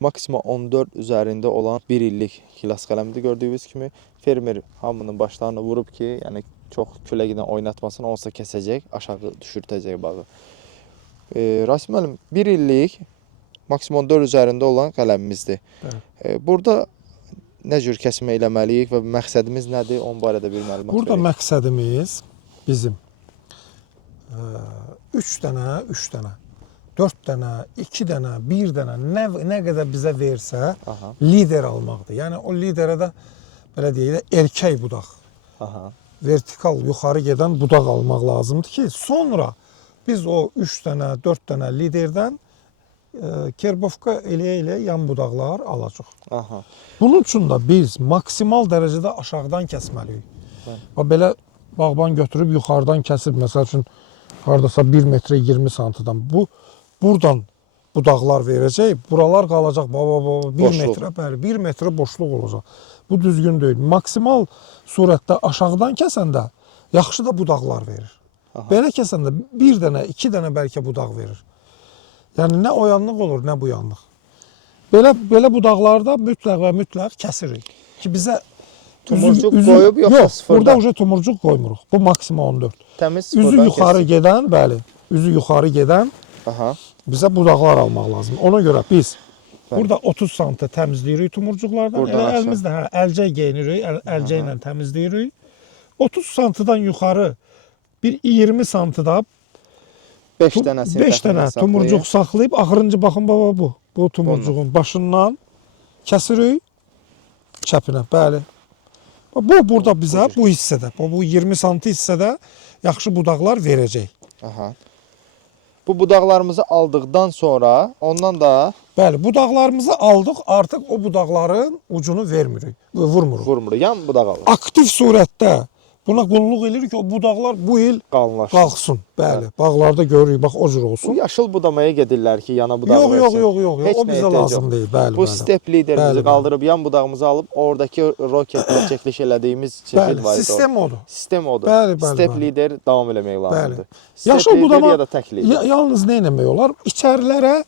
Maksimum 14 üzərində olan 1 illik gilas qələmidir gördüyünüz kimi. Fermer hamının başlarını vurub ki, yəni çox küləqlə oynatmasın, onsa kəsəcək, aşağı düşürtəcək bağı. Rasim müəllim, 1 illik maksimum 4 üzərində olan qələmimizdir. Burada nə cür kəsmə eləməliyik və məqsədimiz nədir? Onun barədə bir məlumat Burada verək. məqsədimiz bizim 3 dənə, 3 dənə, 4 dənə, 2 dənə, 1 dənə nə qədər bizə versə lider almaqdır. Yəni o liderə də belə deyək də erkək budaq. Vertikal yuxarı gedən budaq almaq lazımdır ki, sonra biz o 3 dənə, 4 dənə liderdən kerbovka eləyə yan budaqlar alacaq. Bunun üçün də biz maksimal dərəcədə aşağıdan kəsməliyik. Belə bağban götürüb yuxarıdan kəsib, məsəl üçün haradasa 1 metrə 20 santıdan buradan budaqlar verəcək, buralar qalacaq 1 metrə, bəli, 1 metrə boşluq olacaq. Bu düzgün deyil. Maksimal surətdə aşağıdan kəsəndə yaxşı da budaqlar verir. Belə kəsəndə 1 dənə, 2 dənə bəlkə budaq verir. Yəni nə o yanlıq olur, nə bu yanlıq. Belə budaqlarda mütləq və mütləq kəsirik ki, bizə Tumurcuq qoyub yoxsa sıfırdan? Burada uca tumurcuq qoymuruq. Bu maksimum 14. Təmiz sıfırdan üzü yuxarı gedən, bəli, üzü yuxarı gedən bizə budaqlar almaq lazım. Ona görə biz burada 30 sm təmizləyirik tumurcuqlardan. Əlimizdə əlcək geyinirik, əlcək ilə təmizləyirik. 30 sm-dan yuxarı bir 20 sm-da 5 dənə tumurcuq saxlayıb, axırıncı baxın baba bu tumurcuğun başından kəsirik çəpinə, bəli. Bu burada bizə bu hissədə, bu 20 sm hissədə yaxşı budaqlar verəcək. Bu budaqlarımızı aldıqdan sonra ondan da... Bəli, budaqlarımızı aldıq, artıq o budaqların ucunu vermirik, vurmuruq. Vurmuruq, yan budaq alır. Aktiv surətdə buna qulluq edirik ki, o budaqlar bu il qalxsın. Bəli, bağlarda görürük, bax o cür olsun. Bu yaşıl budamaya gedirlər ki, yana budaq versin. Yox, o bizə lazım deyil. Bəli, bu step liderimizi qaldırıb, yan budağımızı alıb, oradakı roketlə çəkiliş elədiyimiz çəkil var idi. Sistem odur. Sistem odur. Bəli. Step lider davam eləmək lazımdır. Yaşıl budama ya da tək lider. Yalnız nə eləmək olar? İçərilərə,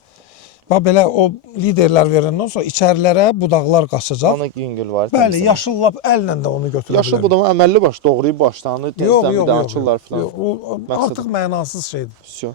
belə o liderlər verəndən sonra içərilərə budaqlar qaçacaq. Ona yüngül var. Bəli, yaşıllap əllə də onu götürə bilərik. Yaşıl budama əməlli baş, doğrayıb başlarını, təzdən bir də açırlar filan. Yox, artıq mənasız şeydir.